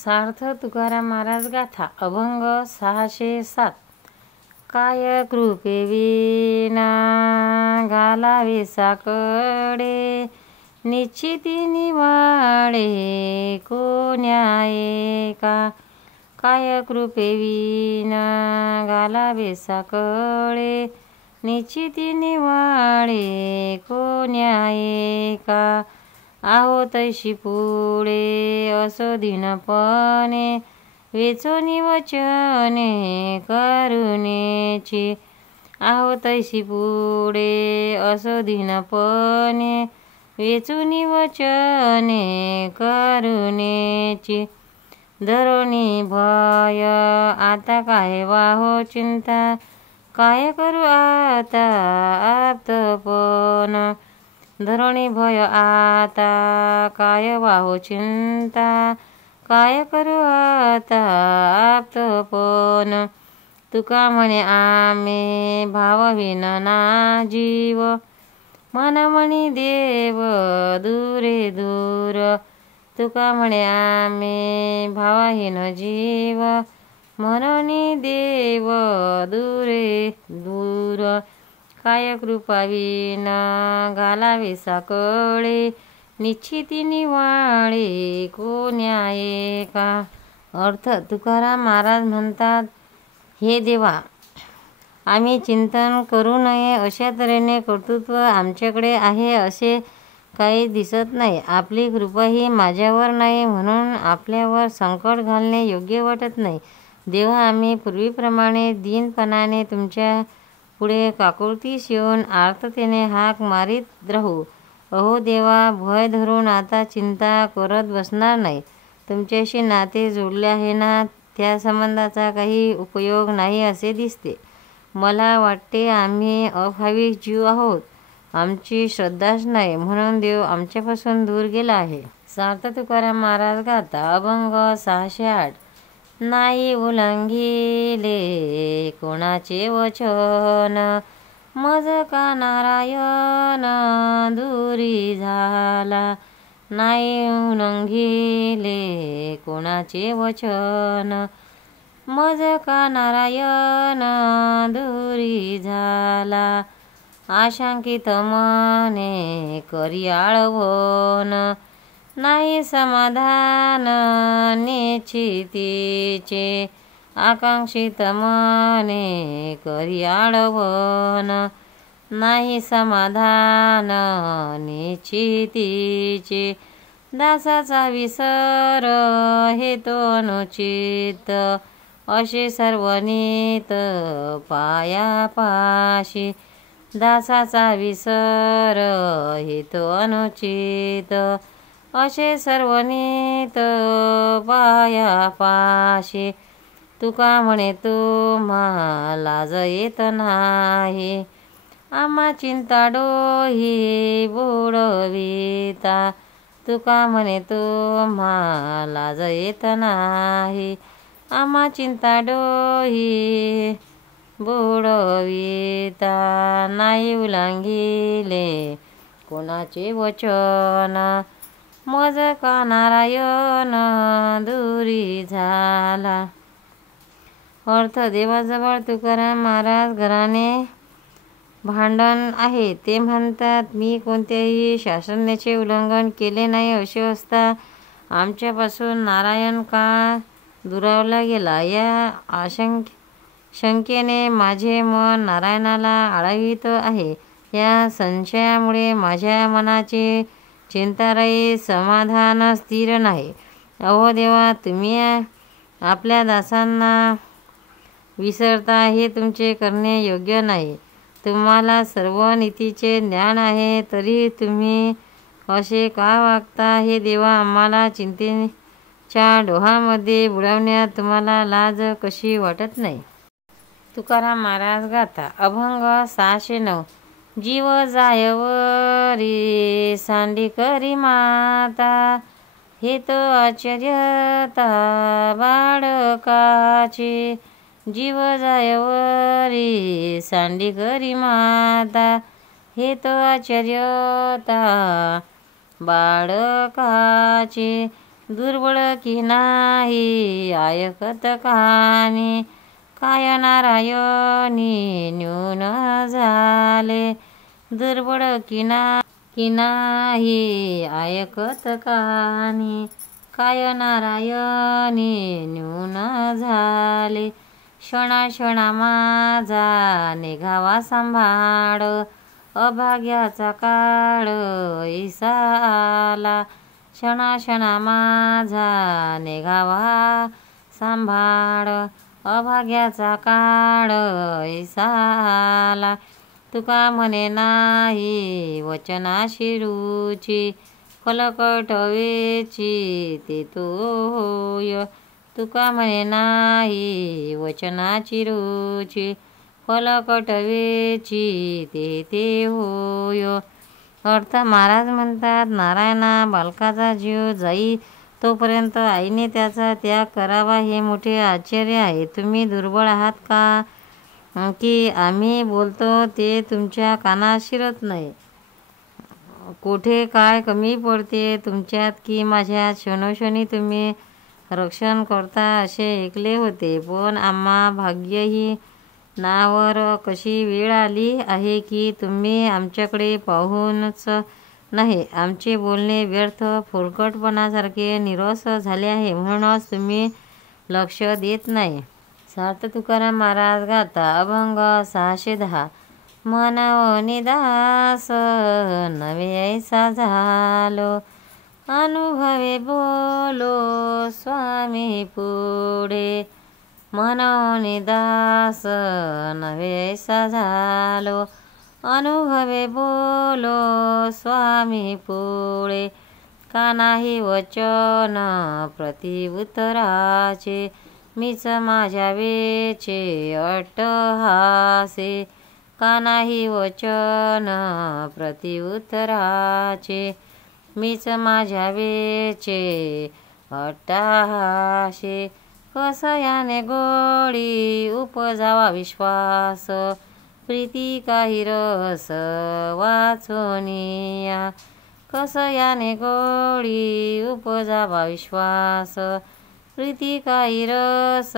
सार्थ तुकाराम महाराज गाथा अभंग 607. काय कृपेविना घालावे साकडे, निश्चिती निवाडे कोण्या एका. काय कृपेविना घालावे साकडे, निश्चिती निवाडे कोण्या एका. आहो तैशी पुढे असो दीनपणे, वेचोनी वचने करुणेची. आहो तैशी पुढे असो दीनपणे, वेचोनी वचने करुणेची. धरोनी भय आता काय वाहो चिंता, काय करू आता आप्तपण. धरोणी भय आता काय वाहो चिंता, काय करू आता आप्तपण. तुका म्हणे आम्ही भावहीन ना जीव, मन म्हणी देव दूरे दूर. तुका म्हणे आम्ही भावहीन जीव, मननी देव दूरे दूर. काय कृपाविना घालावे साकडे, निश्चिती निवाळे कोण्या एका. अर्थ तुकाराम महाराज म्हणतात, हे देवा, आम्ही चिंतन करू नये अशा तऱ्हेने कर्तृत्व आमच्याकडे आहे असे काही दिसत नाही. आपली कृपा ही माझ्यावर नाही म्हणून आपल्यावर संकट घालणे योग्य वाटत नाही. देवा, आम्ही पूर्वीप्रमाणे दीनपणाने तुमच्या पुढे काकुळतीस येऊन आर्ततेने हाक मारीत राहू. अहो देवा, भय धरून आता चिंता करत बसणार नाही. तुमच्याशी नाते जोडले आहे ना, त्या संबंधाचा काही उपयोग नाही असे दिसते. मला वाटते आम्ही अभाविक जीव आहोत, आमची श्रद्धाच नाही म्हणून देव आमच्यापासून दूर गेला आहे. सार्थ तुकाराम महाराज गाथा अभंग 608. नाही उल्लंघिले कोणाचे वचन, मज का नारायण दूरी झाला. नाही उल्लंघिले कोणाचे वचन, मज का नारायण दूरी झाला. आशंकित मने करी आळवण, नाही समाधान निश्चितीचे. आकांक्षित मने करी आळवण, नाही समाधान निश्चितीचे. दासाचा विसर हे तो अनुचित, असे सर्वनीत पायापाशी. दासाचा विसर हे तो अनुचित, असे सर्वनीत पायापाशी. तुका म्हणे तुम्हा लाज येत नाही, आम्हा चिंता डोही बुडविता. तुका म्हणे तुम्हा लाज येत नाही, आम्हा चिंता डोही बुडविता. नाही उल्लंघिले कोणाचे वचन, मज का नारायण दूरी झाला. अर्थ देवाजवळ तुकाराम महाराज घराने भांडण आहे. ते म्हणतात, मी कोणत्याही शासनाचे उल्लंघन केले नाही, असे असता आमच्यापासून नारायण का दुरावला गेला. या शंकेने माझे मन नारायणाला आळवित आहे. या संशयामुळे माझ्या मनाचे चिंतारहित समाधान स्थिर नाही. अहो देवा, तुम्ही आपल्या दासांना विसरता, हे तुमचे करणे योग्य नाही. तुम्हाला सर्व नीतीचे ज्ञान आहे, तरी तुम्ही असे का वागता. हे देवा, आम्हाला चिंतेच्या डोहामध्ये बुडवण्यात तुम्हाला लाज कशी वाटत नाही. तुकाराम महाराज गाथा अभंग 609. जीव जायवरी सांडी करी माता, हे तो आश्चर्यता बाळकाची. जीव जायवरी सांडी करी माता, हे तो आश्चर्यता बाळकाची. दुर्बळ की नाही ऐकत कानी, काय नारायणी न्यून झाले. दुर्बळ की नाही ऐकत कानी, काय नारायणी न्यून झाले. क्षणा माझा निघावा सांभाळ, अभाग्याचा काळ ऐसा आला. क्षणा माझा निघावा सांभाळ, अभाग्याचा काळ ऐसा आला. तुका म्हणे नाही वचनाशी रुची, कलकटवेची ते तो होय. तुका म्हणे नाही वचनाची रुची, कलकटवेची ते होय. अर्थ महाराज म्हणतात, नारायणा बालकाचा जीव जाई तोपर्यंत आईने त्याचा त्याग करावा हे मोठे आश्चर्य आहे. तुम्ही दुर्बळ आहात का, की आम्ही बोलतो ते तुमच्या कानात शिरत नाही? कुठे काय कमी पडते तुमच्यात, की माझ्या क्षणोक्षणी तुम्ही रक्षण करता असे ऐकले होते. पण आम्हा भाग्यही नावर कशी वेळ आली आहे की तुम्ही आमच्याकडे पाहूनच नाही, आमचे बोलणे व्यर्थ फुरकटपणासारखे निरस झाले आहे, म्हणूनच तुम्ही लक्ष देत नाही. सार्थ तुकाराम महाराज गाता अभंग 610. मनवनी दास नवे ऐसा झालो, अनुभवे बोलो स्वामी पुढे. मनवनी दास नवे ऐसा झालो, अनुभवे बोलो स्वामी पुढे. का नाही वचन प्रतिउत्तराचे, मीच माझ्या वेचे अट्टहासे. का नाही वचन प्रतिउत्तराचे, मीच माझ्या वेचे अट्टहासे. कसयाने गोडी उपजावा विश्वास, प्रीती काही रस वाचोनिया. कसयाने गोडी उपजावा विश्वास, प्रीती काही रस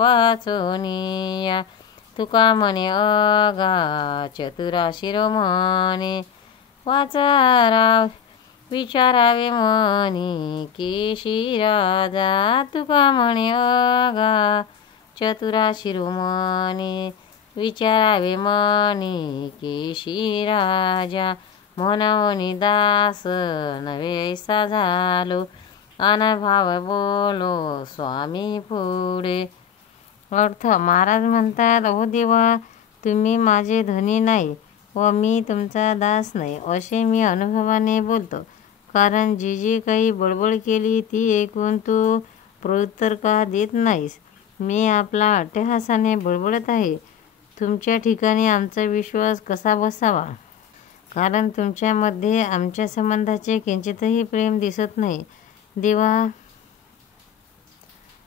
वाचोनिया. तुका म्हणे अगा चतुरा शिरोमणे, विचारावे मनी केशी राजा. तुका म्हणे अगा चतुरा शिरोमणे, विचारावे मनी केशी राजा. मनवनी दास नवे ऐसा झालो, अनभाव बोलो स्वामी पुढे. अर्थ महाराज म्हणतात, अहो देवा, तुम्ही माझे धनी नाही व मी तुमचा दास नाही असे मी अनुभवाने बोलतो. कारण जी काही बडबड केली ती ऐकून तू प्रत्युत्तर का देत नाहीस? मी आपला अट्टहासाने बडबडत आहे. तुमच्या ठिकाणी आमचा विश्वास कसा बसावा? कारण तुमच्यामध्ये आमच्या संबंधाचे किंचितही प्रेम दिसत नाही. देवा,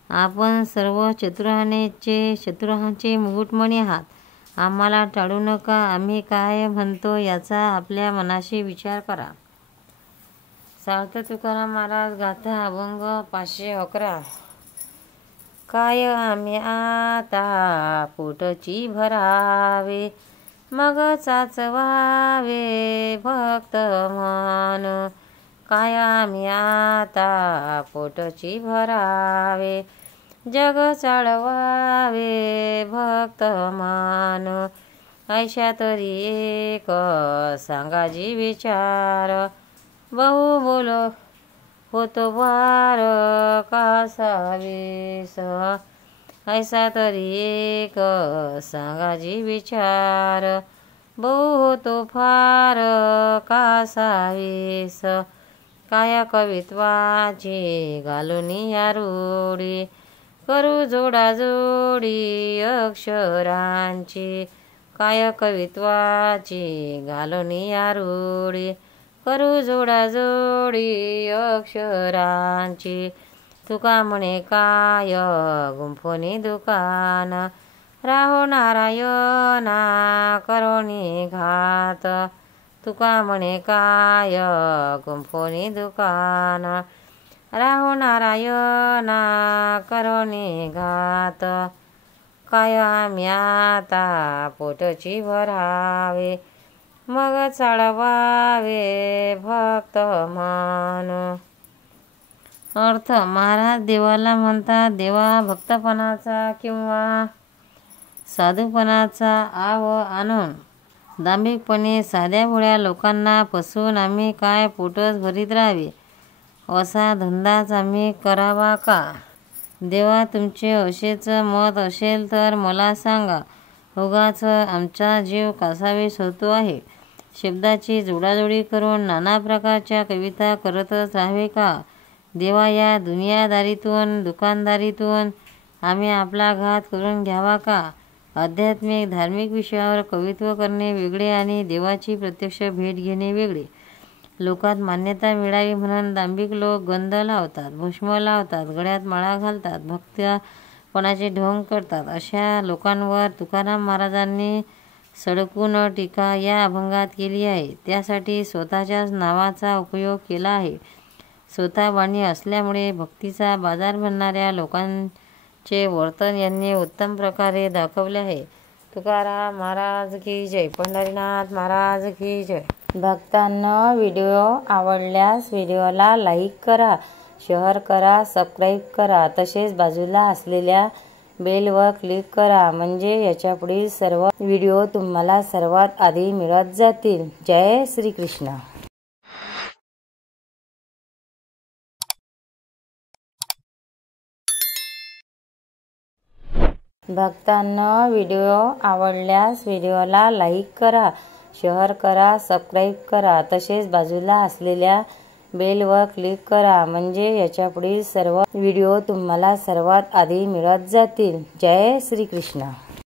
आपण सर्व चतुरांचे मुकुटमणी आहात. आम्हाला टाळू नका. आम्ही काय म्हणतो याचा आपल्या मनाशी विचार करा. सार्थ तुकाराम महाराज गाथा अभंग 511. काय आम्ही आता पोटची भरावे, मग चाचवावे भक्त मन. काय आम्ही आता पोटची भरावे, जग चालवावे भक्त मन. ऐशा तरी एक सांगाजी विचार, बहु बोल होतो भार कासावीस. ऐसा तरी एक सांगाजी विचार, बहु होतो फार कासावीस. काय कवित्वाची घालून या रूढी, करू जोडाजोडी अक्षरांची. काय कवित्वाची घालून या रूढी, करू जोडाजोडी अक्षरांची. तुका म्हणे काय गुंफोनी दुकान, राहो नारायणा करोनी घात. तुका म्हणे काय गुंफोनी दुकान, राहो नारायणा करोनी घात, काय आम्ही आता पोटची भरावे, मग चाळवावे भक्त मान। अर्थ, महाराज देवाला म्हणतात, देवा भक्तपणाचा किंवा साधूपणाचा आव आणून दांभिकपणे साध्या भोळ्या लोकांना फसवून आम्ही काय पोटच भरीत राहावे, असा धंदाच आम्ही करावा का? देवा, तुमचे असेच मत असेल तर मला सांगा, उगाच आमचा जीव कासावीस होतो आहे। शब्दाची जोडाजोडी करून नाना प्रकारच्या कविता करतच राहावे का? देवा, या दुनियादारीतून दुकानदारीतून आम्ही आपला घात करून घ्यावा का? आध्यात्मिक धार्मिक विषयावर कवित्व करणे वेगळे आणि देवाची प्रत्यक्ष भेट घेणे वेगळे। लोकात मान्यता मिळावी म्हणून दांभिक लोक गंध लावतात, भस्म लावतात, गळ्यात माळा घालतात, भक्तपणाचे ढोंग करतात। अशा लोकांवर तुकाराम महाराजांनी सडकून टीका या अभंगात केली आहे। त्यासाठी स्वतःच्याच नावाचा उपयोग केला आहे। स्वतः वाणी असल्यामुळे भक्तीचा बाजार भरणाऱ्या लोकांचे वर्तन यांनी उत्तम प्रकारे दाखवले आहे। तुकाराम महाराज की जय, पंढरीनाथ महाराज की जय। भक्तांनो, व्हिडिओ आवडल्यास व्हिडिओला लाईक करा, शेअर करा, सबस्क्राईब करा, तसेच बाजूला असलेल्या बेलवर क्लिक करा, म्हणजे याच्या पुढील सर्व व्हिडिओ तुम्हाला सर्वात आधी मिळत जातील। जय श्री कृष्ण। भक्तांनो, व्हिडिओ आवडल्यास व्हिडिओला लाईक करा, शेअर करा, सबस्क्राईब करा, तसेच बाजूला असलेल्या बेलवर क्लिक करा, म्हणजे याच्या पुढील सर्व व्हिडिओ तुम्हाला सर्वात आधी मिळत जातील। जय श्री कृष्ण।